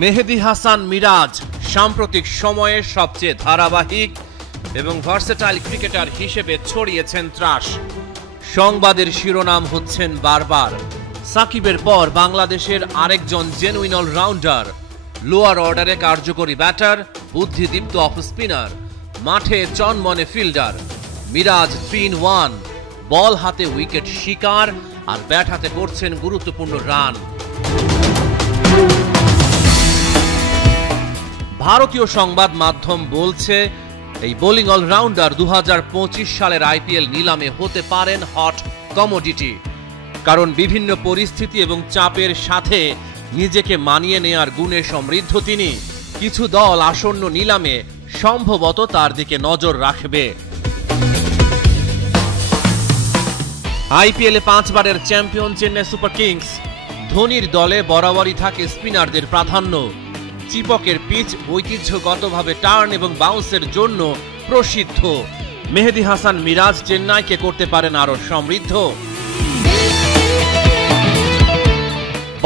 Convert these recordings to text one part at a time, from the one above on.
মেহেদী হাসান মিরাজ সাম্প্রতিক সময়ে সবচেয়ে ধারাবাহিক এবং ভার্সেটাইল ক্রিকেটার হিসেবে ছড়িয়েছেন ত্রাস। সংবাদের শিরোনাম হচ্ছেন বারবার সাকিবের পর বাংলাদেশের আরেকজন জেনুইন অলরাউন্ডার, লোয়ার অর্ডারে কার্যকরী ব্যাটার, বুদ্ধিদীপ্ত অফ স্পিনার, মাঠে চনমনে ফিল্ডার। মিরাজ 3-in-1, বল হাতে উইকেট শিকার আর ব্যাট হাতে করছেন গুরুত্বপূর্ণ রান। ভারতীয় সংবাদ মাধ্যম বলছে এই বোলিং অলরাউন্ডার 2025 সালের আইপিএল নিলামে হতে পারেন হট কমোডিটি, কারণ বিভিন্ন পরিস্থিতি এবং চাপের সাথে নিজেকে মানিয়ে নেয়ার গুণে সমৃদ্ধ তিনি। কিছু দল আসন্ন নিলামে সম্ভবত তার দিকে নজর রাখবে। আইপিএলে 5 বারের চ্যাম্পিয়ন চেন্নাই সুপার কিংস, ধোনির দলে বরাবরই থাকে স্পিনারদের প্রাধান্য। চিপকের পিচ ঐতিহ্যগতভাবে টার্ন এবং বাউন্সের জন্য প্রসিদ্ধ। মেহেদী হাসান মিরাজ চেন্নাইকে করতে পারেন আরো সমৃদ্ধ।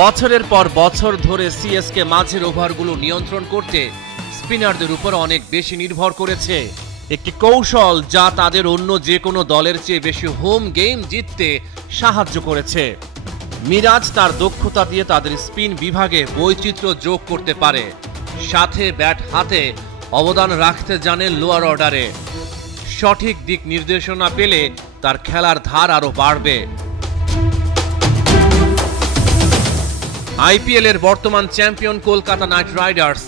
বছরের পর বছর ধরে সিএসকে মাঝের ওভারগুলো নিয়ন্ত্রণ করতে স্পিনারদের উপর অনেক বেশি নির্ভর করেছে, একটি কৌশল যা তাদের অন্য যে কোনো দলের চেয়ে বেশি হোম গেম জিততে সাহায্য করেছে। মিরাজ তার দক্ষতা দিয়ে তাদের স্পিন বিভাগে বৈচিত্র্য যোগ করতে পারে, সাথে ব্যাট হাতে অবদান রাখতে জানেন লোয়ার অর্ডারে। সঠিক দিক নির্দেশনা পেলে তার খেলার ধার আরো বাড়বে। আইপিএলের বর্তমান চ্যাম্পিয়ন কলকাতা নাইট রাইডার্স।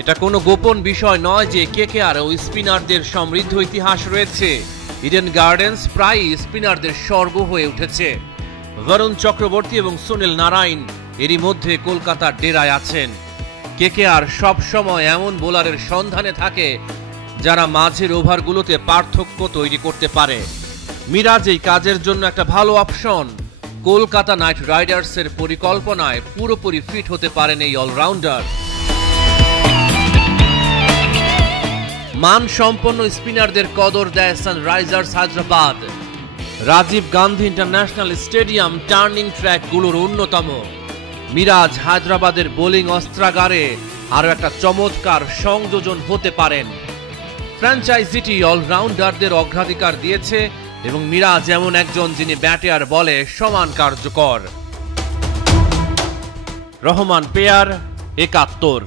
এটা কোনো গোপন বিষয় নয় যে কেকেআর ও স্পিনারদের সমৃদ্ধ ইতিহাস রয়েছে। ইডেন গার্ডেন্স প্রায়ই স্পিনারদের স্বর্গ হয়ে উঠেছে। বরুণ চক্রবর্তী এবং সুনীল নারায়ণ এরই মধ্যে কলকাতার ডেরায় আছেন। কেকেআর সব সময় এমন বোলারের সন্ধানে থাকে যারা মাঝের ওভারগুলোতে পার্থক্য তৈরি করতে পারে। মিরাজ এই কাজের জন্য একটা ভালো অপশন। কলকাতা নাইট রাইডার্সের পরিকল্পনায় পুরোপুরি ফিট হতে পারেন এই অলরাউন্ডার। মানসম্পন্ন স্পিনারদের কদর দেয় Sunrisers Hyderabad. Rajiv Gandhi international stadium turning ট্র্যাকগুলোর অন্যতম। মিরাজ হায়দ্রাবাদের বোলিং অস্ত্রাগারে আরও একটা চমৎকার সংযোজন হতে পারেন। ফ্র্যাঞ্চাইজিটি অলরাউন্ডারদের অগ্রাধিকার দিয়েছে এবং মিরাজ এমন একজন যিনি ব্যাটে আর বলে সমান কার্যকর। রহমান পেয়ার, 71।